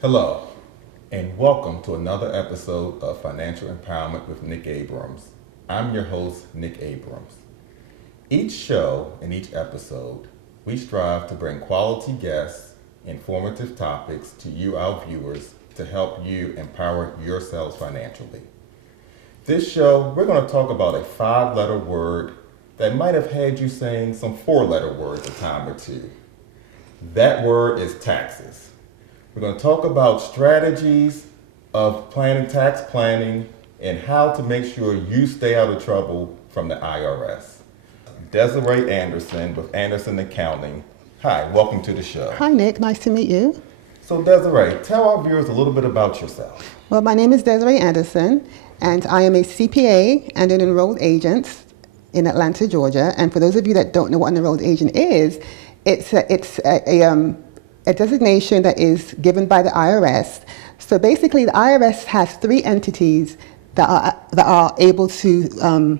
Hello, and welcome to another episode of Financial Empowerment with Nick Abrams. I'm your host, Nick Abrams. Each show and each episode, we strive to bring quality guests, informative topics to you, our viewers, to help you empower yourselves financially. This show, we're going to talk about a 5-letter word that might have had you saying some 4-letter words a time or two. That word is taxes. We're going to talk about strategies of tax planning and how to make sure you stay out of trouble from the IRS. Desarie Anderson with Anderson Accounting. Hi, welcome to the show. Hi, Nick. Nice to meet you. So Desiree, tell our viewers a little bit about yourself. Well, my name is Desiree Anderson, and I am a CPA and an enrolled agent in Atlanta, Georgia. And for those of you that don't know what an enrolled agent is, it's a designation that is given by the IRS. So basically, the IRS has 3 entities that are able to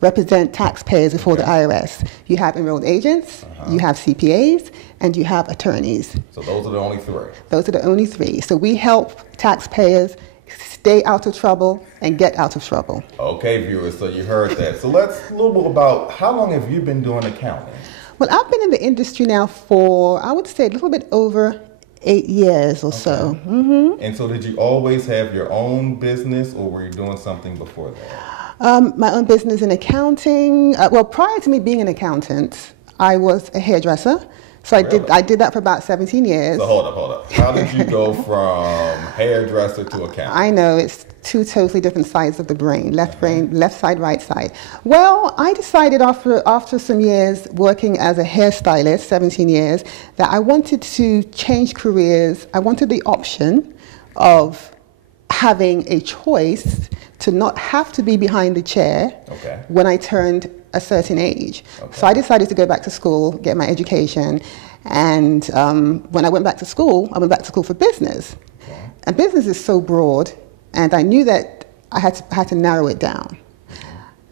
represent taxpayers before the IRS. You have enrolled agents, you have CPAs, and you have attorneys. So those are the only 3? Those are the only 3. So we help taxpayers stay out of trouble and get out of trouble. Okay, viewers, so you heard that. So let's a little bit about how long have you been doing accounting? Well, I've been in the industry now for, I would say, a little bit over 8 years or so. Mm-hmm. And so did you always have your own business, or were you doing something before that? My own business in accounting. Well, prior to me being an accountant, I was a hairdresser. So I did that for about 17 years. So hold up. How did you go from hairdresser to accountant? I know, it's 2 totally different sides of the brain, left side, right side. Well, I decided after some years working as a hairstylist, 17 years, that I wanted to change careers. I wanted the option of having a choice to not have to be behind the chair when I turned a certain age. So I decided to go back to school, get my education, and when I went back to school for business. And business is so broad, and I knew that I had to narrow it down.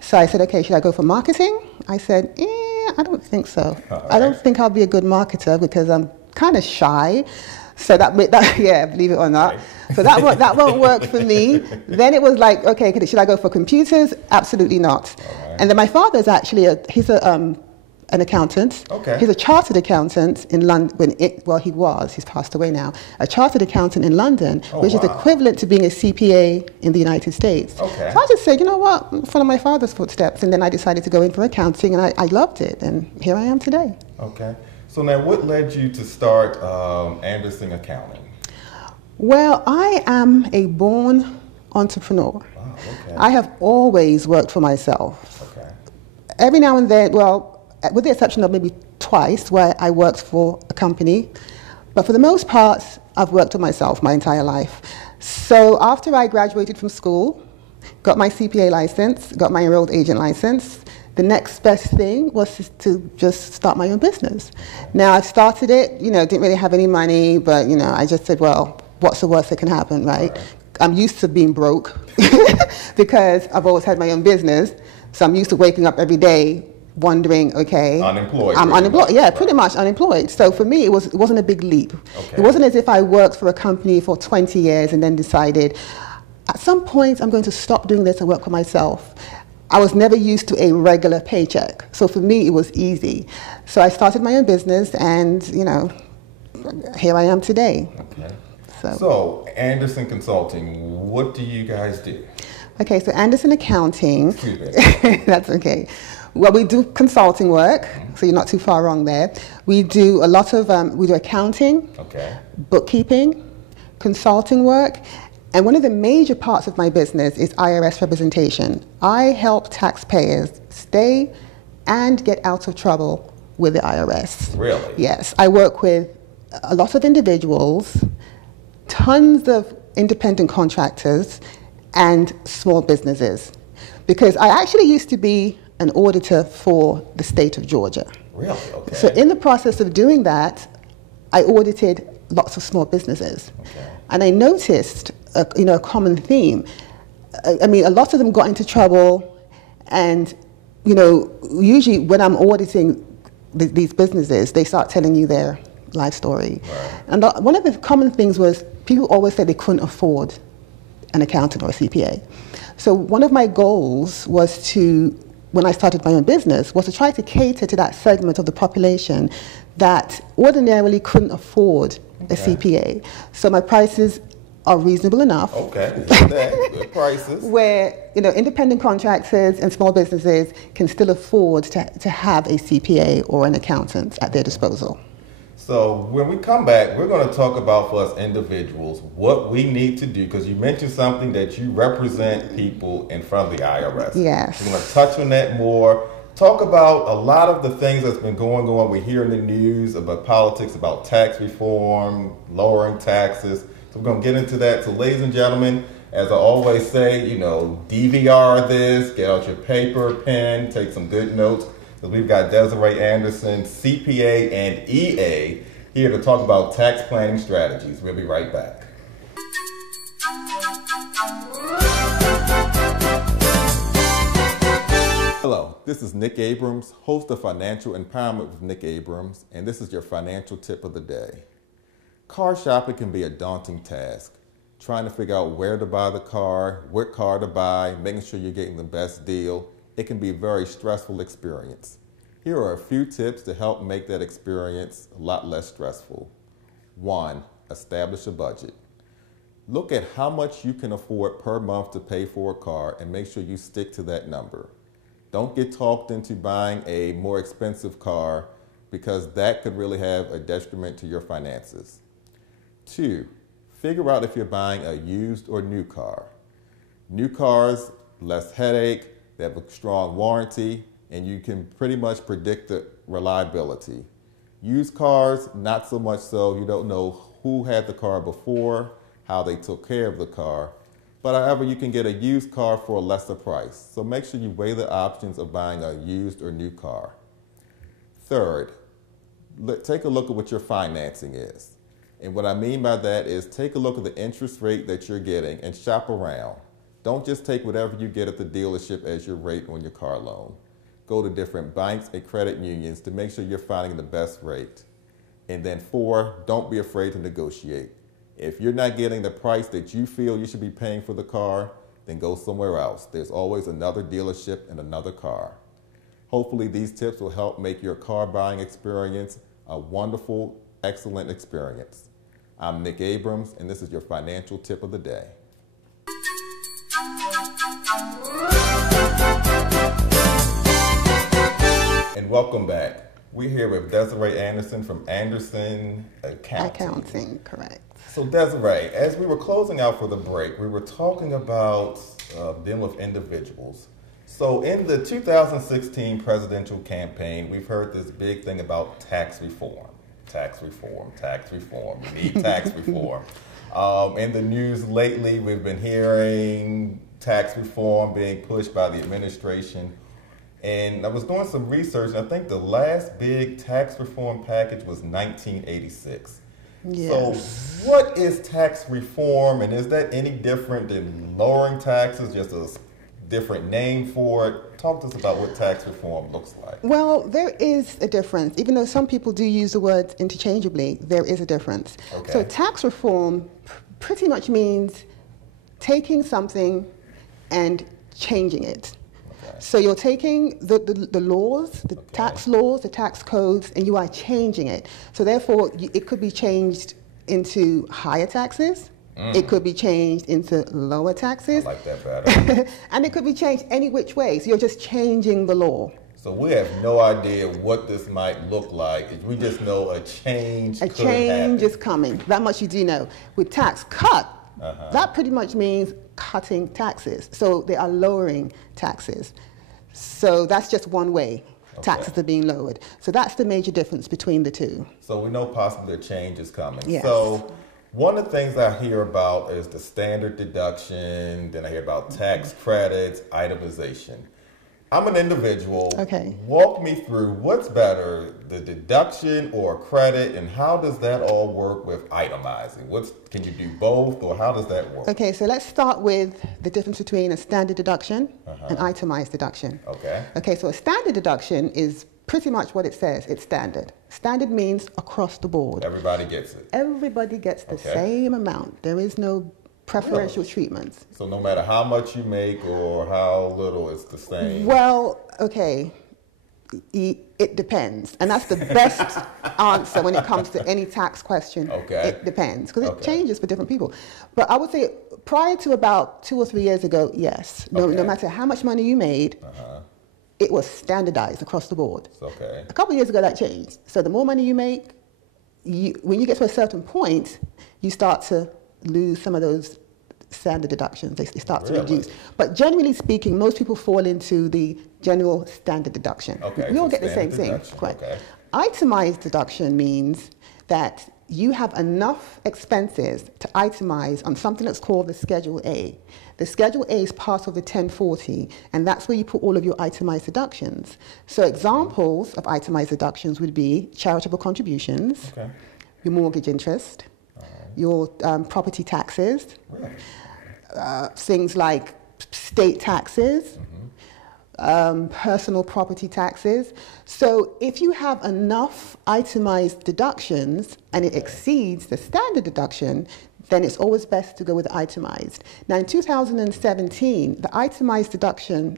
So I said, okay, should I go for marketing? I said, I don't think so. I don't think I'll be a good marketer because I'm kind of shy. So yeah, believe it or not. So that won't work for me. Then it was like, okay, should I go for computers? Absolutely not. And then my father is actually he's an accountant. He's a chartered accountant in London. He's passed away now. A chartered accountant in London, which is equivalent to being a CPA in the United States. So I just said, you know what, follow my father's footsteps. And then I decided to go in for accounting, and I loved it. And here I am today. Okay. So now what led you to start Anderson Accounting? Well, I am a born entrepreneur. I have always worked for myself. Every now and then, well, with the exception of maybe twice where I worked for a company, but for the most part, I've worked for myself my entire life. So after I graduated from school, got my CPA license, got my enrolled agent license, the next best thing was to just start my own business. Now, I've started it, didn't really have any money, but, I just said, well, what's the worst that can happen, right? I'm used to being broke because I've always had my own business. So I'm used to waking up every day wondering, okay. Unemployed. I'm unemployed, pretty much unemployed. So for me, it wasn't a big leap. It wasn't as if I worked for a company for 20 years and then decided, at some point, I'm going to stop doing this and work for myself. I was never used to a regular paycheck. So for me, it was easy. So I started my own business and, here I am today. So Anderson Consulting, what do you guys do? Okay, so Anderson Accounting, that's okay. Well, we do consulting work, so you're not too far wrong there. We do a lot of, we do accounting, bookkeeping, consulting work, and one of the major parts of my business is IRS representation. I help taxpayers stay and get out of trouble with the IRS. Really? Yes, I work with a lot of individuals tons of independent contractors and small businesses. Because I actually used to be an auditor for the state of Georgia. Really? Okay. So in the process of doing that, I audited lots of small businesses. Okay. And I noticed a common theme. I mean, a lot of them got into trouble, and usually when I'm auditing these businesses, they start telling you their life story. Right. And one of the common things was people always said they couldn't afford an accountant or a CPA. So one of my goals was when I started my own business, was to try to cater to that segment of the population that ordinarily couldn't afford a CPA. So my prices are reasonable enough. Okay, good prices. Where independent contractors and small businesses can still afford to have a CPA or an accountant at their disposal. So when we come back, we're going to talk about, for us individuals, what we need to do, because you mentioned something that you represent people in front of the IRS. Yes. We're going to touch on that more. Talk about a lot of the things that's been going on. We hear in the news about politics, about tax reform, lowering taxes. So we're going to get into that. So ladies and gentlemen, as I always say, DVR this, get out your paper, pen, take some good notes. So we've got Desarie Anderson, CPA and EA, here to talk about tax planning strategies. We'll be right back. Hello, this is Nick Abrams, host of Financial Empowerment with Nick Abrams, and this is your financial tip of the day. Car shopping can be a daunting task. Trying to figure out where to buy the car, what car to buy, making sure you're getting the best deal. It can be a very stressful experience. Here are a few tips to help make that experience a lot less stressful. 1, establish a budget. Look at how much you can afford per month to pay for a car and make sure you stick to that number. Don't get talked into buying a more expensive car, because that could really have a detriment to your finances. 2, figure out if you're buying a used or new car. New cars, less headache, they have a strong warranty, and you can pretty much predict the reliability. Used cars, not so much so. You don't know who had the car before, how they took care of the car. But however, you can get a used car for a lesser price. So make sure you weigh the options of buying a used or new car. 3rd, take a look at what your financing is. And what I mean by that is take a look at the interest rate that you're getting and shop around. Don't just take whatever you get at the dealership as your rate on your car loan. Go to different banks and credit unions to make sure you're finding the best rate. And then 4, don't be afraid to negotiate. If you're not getting the price that you feel you should be paying for the car, then go somewhere else. There's always another dealership and another car. Hopefully these tips will help make your car buying experience a wonderful, excellent experience. I'm Nick Abrams, and this is your financial tip of the day. And welcome back. We're here with Desarie Anderson from Anderson Accounting. Correct. So Desiree, as we were closing out for the break, we were talking about dealing with individuals. So in the 2016 presidential campaign, we've heard this big thing about tax reform. Tax reform, tax reform. We need tax reform. In the news lately, we've been hearing tax reform being pushed by the administration. And I was doing some research, and I think the last big tax reform package was 1986. Yes. So what is tax reform, and is that any different than lowering taxes, just a different name for it? Talk to us about what tax reform looks like. Well, there is a difference. Even though some people do use the word interchangeably, there is a difference. Okay. So tax reform pretty much means taking something and changing it. Okay. So you're taking the laws, the tax laws, the tax codes, and you are changing it. So therefore, it could be changed into higher taxes. It could be changed into lower taxes. I like that better. And it could be changed any which way. So you're just changing the law. So we have no idea what this might look like. We just know a change could happen. Is coming. That much you do know. With tax cut, that pretty much means cutting taxes. So they are lowering taxes. So that's just one way taxes are being lowered. So that's the major difference between the two. So we know possibly a change is coming. Yes. So One of the things I hear about is the standard deduction, then I hear about tax credits, itemization. I'm an individual. Okay. Walk me through what's better, the deduction or credit, and how does that all work with itemizing? Can you do both, or how does that work? Okay, so let's start with the difference between a standard deduction and itemized deduction. Okay. Okay, so a standard deduction is pretty much what it says. It's standard. Standard means across the board. Everybody gets it. Everybody gets the same amount. There is no preferential treatments. So no matter how much you make or how little, it's the same. Well, okay, it depends. And that's the best answer when it comes to any tax question. Okay. It depends, because it changes for different people. But I would say prior to about 2 or 3 years ago, yes. No matter how much money you made, it was standardized across the board. Okay. A couple of years ago, that changed. So the more money you make, when you get to a certain point, you start to lose some of those standard deductions. They start to reduce. But generally speaking, most people fall into the general standard deduction. Okay, We all so get the same thing. deduction. Correct. Okay. Itemized deduction means that you have enough expenses to itemize on something that's called the Schedule A. The Schedule A is part of the 1040, and that's where you put all of your itemized deductions. So examples of itemized deductions would be charitable contributions, your mortgage interest, your property taxes, things like state taxes, personal property taxes. So if you have enough itemized deductions and it exceeds the standard deduction, then it's always best to go with itemized. Now in 2017, the itemized deduction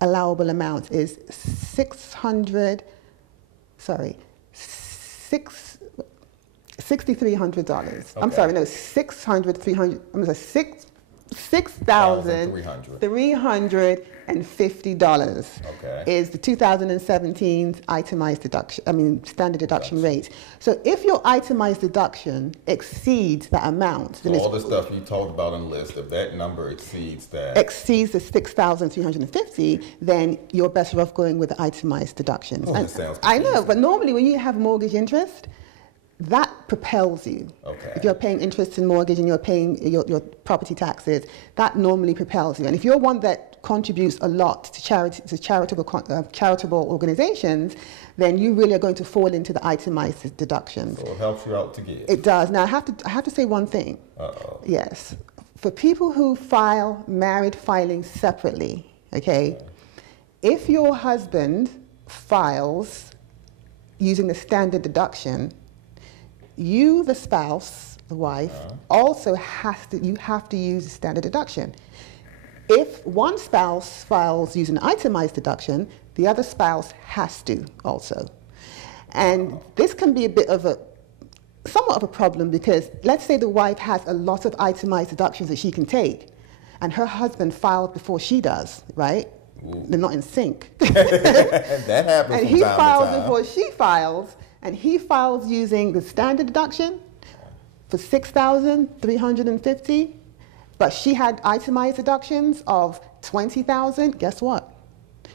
allowable amount is $6,300. I'm sorry, no, $6,350. Is the 2017 itemized deduction, standard deduction rate. So if your itemized deduction exceeds that amount, then all the stuff you talked about on the list, if that number exceeds that, exceeds the 6,350, then you're better off going with the itemized deductions. Oh, that sounds I know, but normally when you have mortgage interest, that propels you. Okay. If you're paying interest in mortgage and you're paying your property taxes, that normally propels you. And if you're one that contributes a lot to charitable organizations, then you really are going to fall into the itemized deductions. So it helps you out to give. It does. Now I have to say one thing. Yes, for people who file married filing separately, okay, if your husband files using the standard deduction, you, the spouse, the wife, also have to use the standard deduction. If one spouse files using itemized deduction, the other spouse has to also. And this can be somewhat of a problem, because let's say the wife has a lot of itemized deductions that she can take, and her husband filed before she does, right? Ooh. They're not in sync. That happens. And he files before she files, and he files using the standard deduction for $6,350, but she had itemized deductions of $20,000. Guess what?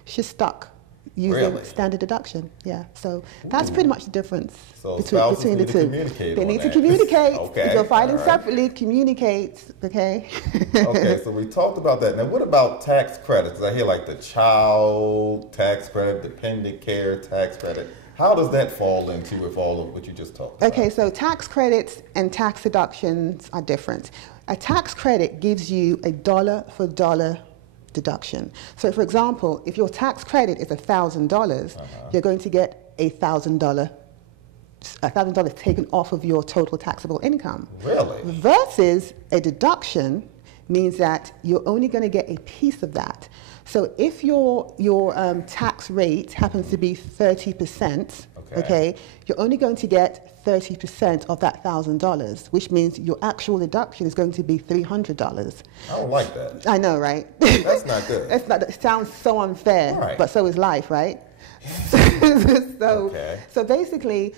She's stuck using standard deduction. Yeah, so that's pretty much the difference between the two. They need to communicate. Okay. If you're filing separately, communicate. Okay. Okay, so we talked about that. Now, what about tax credits? I hear like the child tax credit, dependent care tax credit. How does that fall into with all of what you just talked about? Okay, so tax credits and tax deductions are different. A tax credit gives you a dollar-for-dollar deduction. So, for example, if your tax credit is $1,000, you're going to get $1,000 taken off of your total taxable income. Really? Versus a deduction means that you're only going to get a piece of that. So if your tax rate happens to be 30%, okay, you're only going to get 30% of that $1,000, which means your actual deduction is going to be $300. I don't like that. I know, right? That's not good. It sounds so unfair, but so is life, right? So basically,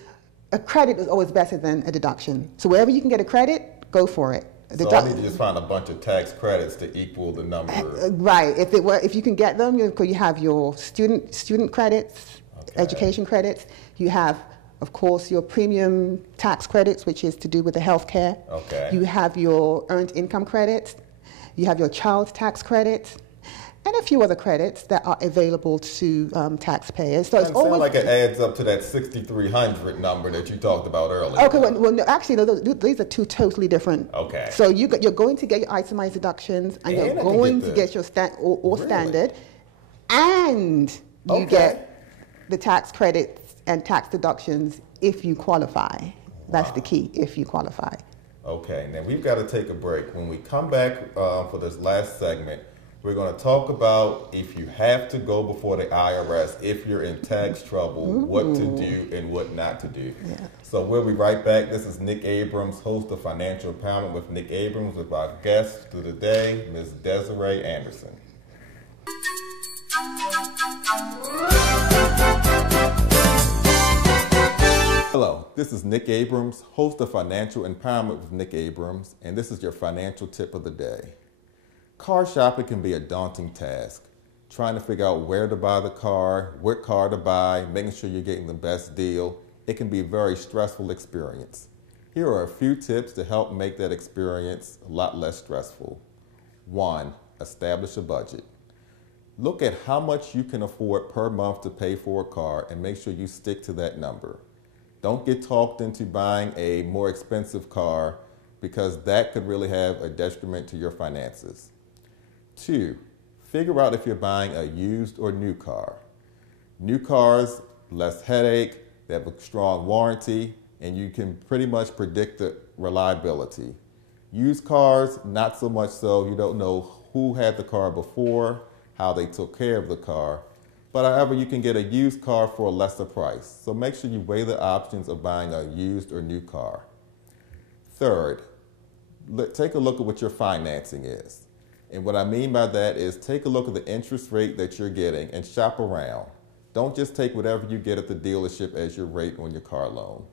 a credit is always better than a deduction. So wherever you can get a credit, go for it. So I need to just find a bunch of tax credits to equal the number. Right. If you can get them, you have your student credits, education credits. You have of course, your premium tax credits, which is to do with the health care. Okay. You have your earned income credits. You have your child tax credits. And a few other credits that are available to taxpayers. So it sounds like it adds up to that 6,300 number that you talked about earlier. Okay, well no, actually, these are two totally different. Okay. So you're going to get your itemized deductions, and you're going to get your standard, and you get the tax credits and tax deductions if you qualify. That's the key, if you qualify. Okay, now we've got to take a break. When we come back for this last segment, we're going to talk about if you have to go before the IRS, if you're in tax trouble, what to do and what not to do. Yeah. So we'll be right back. This is Nick Abrams, host of Financial Empowerment with Nick Abrams, with our guest for today, Ms. Desarie Anderson. Hello, this is Nick Abrams, host of Financial Empowerment with Nick Abrams, and this is your financial tip of the day. Car shopping can be a daunting task. Trying to figure out where to buy the car, what car to buy, making sure you're getting the best deal. It can be a very stressful experience. Here are a few tips to help make that experience a lot less stressful. 1. Establish a budget. Look at how much you can afford per month to pay for a car and make sure you stick to that number. Don't get talked into buying a more expensive car because that could really have a detriment to your finances. 2, figure out if you're buying a used or new car. New cars, less headache, they have a strong warranty, and you can pretty much predict the reliability. Used cars, not so much so. You don't know who had the car before, how they took care of the car. But however, you can get a used car for a lesser price. So make sure you weigh the options of buying a used or new car. 3rd, take a look at what your financing is. And what I mean by that is take a look at the interest rate that you're getting and shop around. Don't just take whatever you get at the dealership as your rate on your car loan.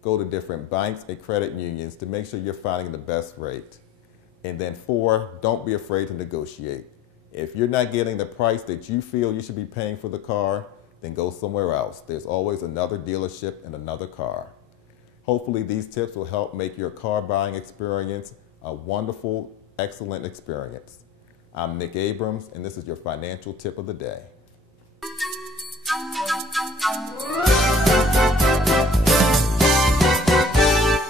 Go to different banks and credit unions to make sure you're finding the best rate. And then 4, don't be afraid to negotiate. If you're not getting the price that you feel you should be paying for the car, then go somewhere else. There's always another dealership and another car. Hopefully these tips will help make your car buying experience a wonderful, excellent experience. I'm Nick Abrams, and this is your financial tip of the day.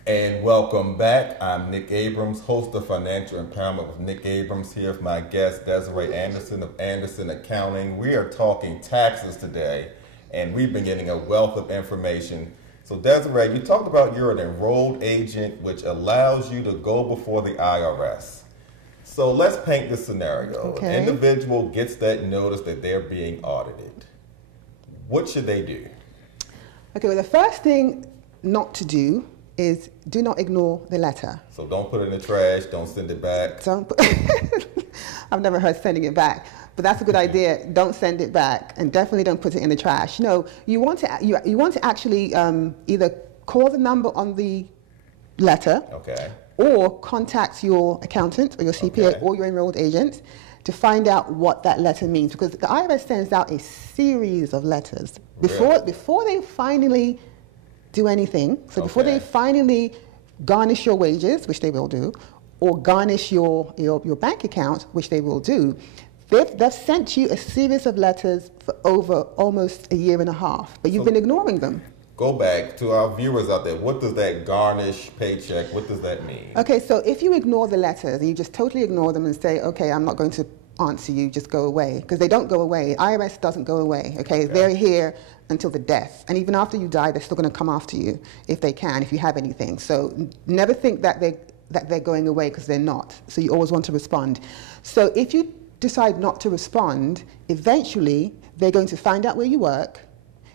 And welcome back. I'm Nick Abrams, host of Financial Empowerment with Nick Abrams, here with my guest, Desiree Anderson of Anderson Accounting. We are talking taxes today, and we've been getting a wealth of information. So Desiree, you talked about you're an enrolled agent, which allows you to go before the IRS. So let's paint this scenario. Okay. An individual gets that notice that they're being audited. What should they do? Okay, well, the first thing not to do is do not ignore the letter. So don't put it in the trash, don't send it back. I've never heard sending it back, but that's a good idea. Don't send it back, and definitely don't put it in the trash. No, you want to actually either call the number on the letter, okay, or contact your accountant or your CPA, okay, or your enrolled agent to find out what that letter means, because the IRS sends out a series of letters before they finally do anything. So before they finally garnish your wages, which they will do, or garnish your bank account, which they will do, they've sent you a series of letters for over almost a year and a half, but you've been ignoring them. Go back to our viewers out there. What does that garnish paycheck, what does that mean? Okay, so if you ignore the letters and you just totally ignore them and say, okay, I'm not going to answer you, just go away, because they don't go away. IRS doesn't go away, okay? They're here until the death. And even after you die, they're still going to come after you if they can, if you have anything. So never think that they're going away, because they're not. So you always want to respond. So if you decide not to respond, eventually they're going to find out where you work.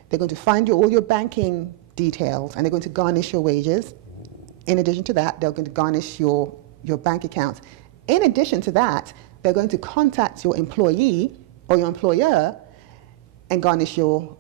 They're going to find all your banking details, and they're going to garnish your wages. In addition to that, they're going to garnish your bank accounts. In addition to that, they're going to contact your employee or your employer and garnish your,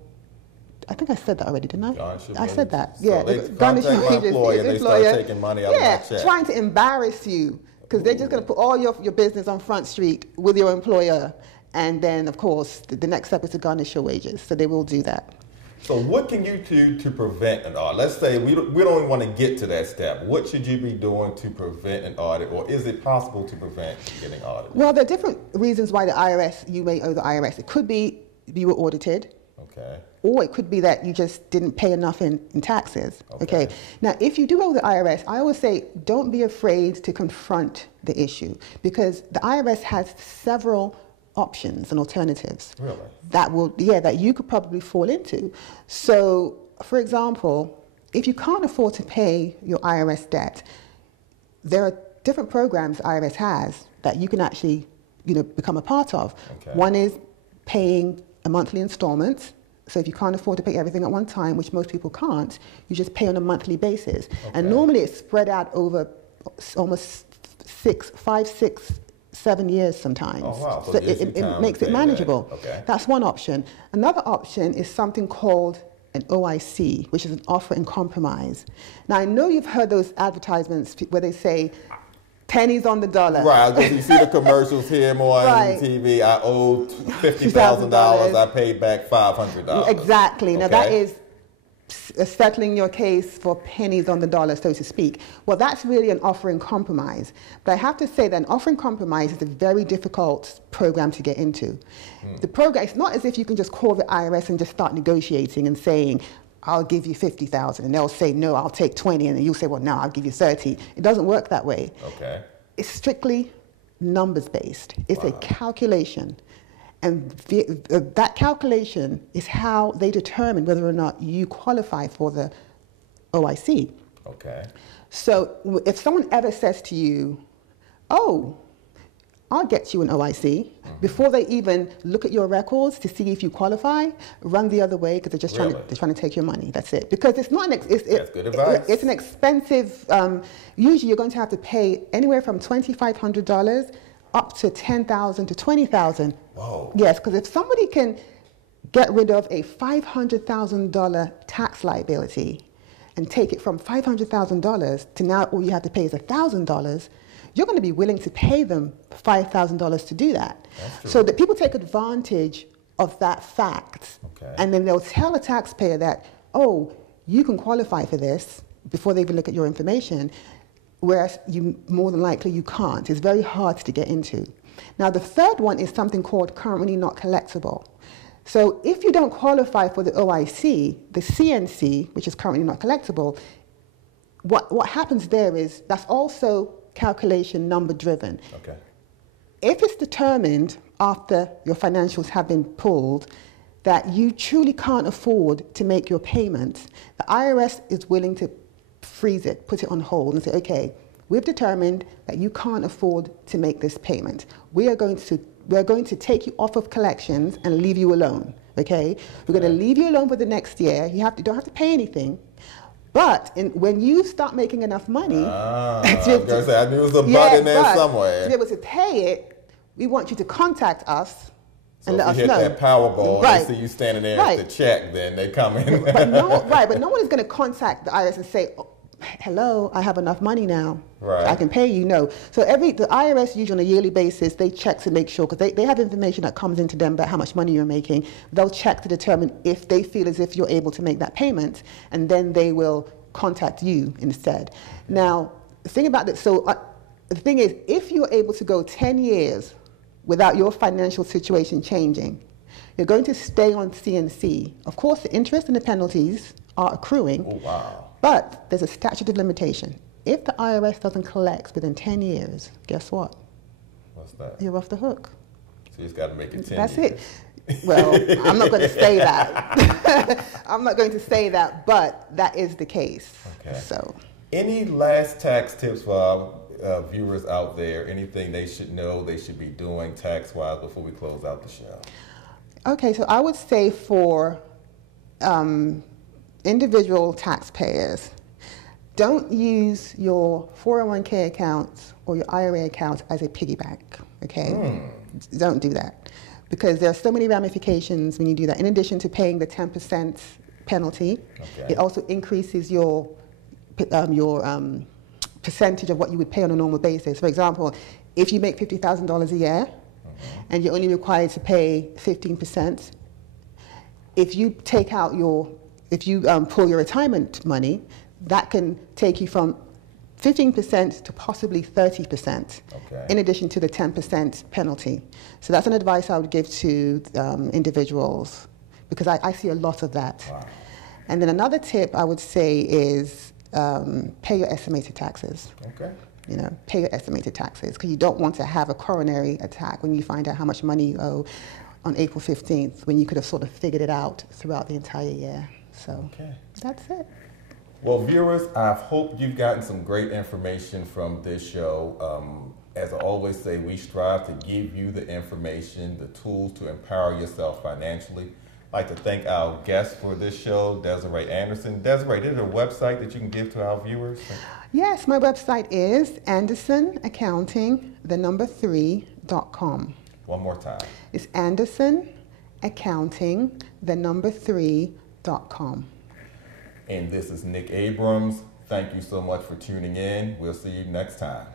I think I said that already, didn't I? I said that. So they garnish your wages. Employer, and they start taking money out of my check. Trying to embarrass you, because they're just going to put all your business on Front Street with your employer. And then, of course, the next step is to garnish your wages. So they will do that. So what can you do to prevent an audit? Let's say we don't even want to get to that step. What should you be doing to prevent an audit, or is it possible to prevent getting audited? Well, there are different reasons why the IRS, you may owe the IRS. It could be you were audited. Okay. Or it could be that you just didn't pay enough in taxes. Okay. Now, if you do owe the IRS, I always say don't be afraid to confront the issue, because the IRS has several options and alternatives. Really? That you could probably fall into. So, for example, if you can't afford to pay your IRS debt, there are different programs the IRS has that you can actually, become a part of. Okay. One is paying a monthly installment. So if you can't afford to pay everything at one time, which most people can't, you just pay on a monthly basis. Okay. And normally it's spread out over almost 5, 6, 7 years sometimes. Oh, wow. So it makes it manageable. Okay. That's one option. Another option is something called an OIC, which is an offer in compromise. Now, I know you've heard those advertisements where they say, pennies on the dollar. Right, you see the commercials here more on TV. I owe $50,000. I paid back $500. Exactly. Okay. Now that is settling your case for pennies on the dollar, so to speak. Well, that's really an offer in compromise. But I have to say that an offer in compromise is a very difficult program to get into. The program, it's not as if you can just call the IRS and just start negotiating and saying, I'll give you 50,000, and they'll say, no, I'll take 20, and then you'll say, well, no, I'll give you 30. It doesn't work that way. Okay. It's strictly numbers-based. It's a calculation, and that calculation is how they determine whether or not you qualify for the OIC. Okay. So if someone ever says to you, oh, I'll get you an OIC, before they even look at your records to see if you qualify, run the other way, because they're just trying to take your money. That's it. Because it's not That's good advice. It's an expensive. Usually, you're going to have to pay anywhere from $2,500 up to $10,000 to $20,000. Whoa. Yes, because if somebody can get rid of a $500,000 tax liability and take it from $500,000 to now all you have to pay is $1,000. You're going to be willing to pay them $5,000 to do that. So that people take advantage of that fact. Okay. And then they'll tell a taxpayer that, oh, you can qualify for this before they even look at your information, whereas more than likely you can't. It's very hard to get into. Now, the third one is something called currently not collectible. So if you don't qualify for the OIC, the CNC, which is currently not collectible, what happens there is that's also calculation number driven. Okay. If it's determined after your financials have been pulled that you truly can't afford to make your payments, the IRS is willing to freeze it, put it on hold and say, okay, we've determined that you can't afford to make this payment. We're going to take you off of collections and leave you alone. Okay? We're going to leave you alone for the next year. You don't have to pay anything. But when you start making enough money, I knew there was a butt in there somewhere. To be able to pay it, we want you to contact us and let us know. So if you hit that Powerball and they see you standing there at the check, then they come in. But no one is going to contact the IRS and say, oh, hello, I have enough money now. Right. I can pay you. No. So the IRS usually on a yearly basis, they check to make sure, because they have information that comes into them about how much money you're making. They'll check to determine if they feel as if you're able to make that payment, and then they will contact you instead. Now, the thing about this, the thing is, if you're able to go 10 years without your financial situation changing, you're going to stay on CNC. Of course, the interest and the penalties are accruing. Oh, wow. But there's a statute of limitation. If the IRS doesn't collect within 10 years, guess what? What's that? You're off the hook. So you just got to make it 10 That's years. it. Well, I'm not going to say that. I'm not going to say that, but that is the case. Okay. So, any last tax tips for our viewers out there? Anything they should know, they should be doing tax-wise before we close out the show? Okay, so I would say for individual taxpayers, don't use your 401k accounts or your IRA accounts as a piggy bank, okay? Don't do that, because there are so many ramifications when you do that. In addition to paying the 10% penalty, it also increases your percentage of what you would pay on a normal basis. For example, if you make $50,000 a year and you're only required to pay 15%, if you take out if you pull your retirement money, that can take you from 15% to possibly 30%, in addition to the 10% penalty. So that's an advice I would give to individuals, because I see a lot of that. Wow. And then another tip I would say is pay your estimated taxes. Okay. You know, pay your estimated taxes, because you don't want to have a coronary attack when you find out how much money you owe on April 15th, when you could have sort of figured it out throughout the entire year. So that's it. Well, viewers, I hope you've gotten some great information from this show. As I always say, we strive to give you the information, the tools to empower yourself financially. I'd like to thank our guest for this show, Desarie Anderson. Desiree, is there a website that you can give to our viewers? Yes, my website is AndersonAccounting3.com. One more time. It's AndersonAccounting3.com. And this is Nick Abrams. Thank you so much for tuning in. We'll see you next time.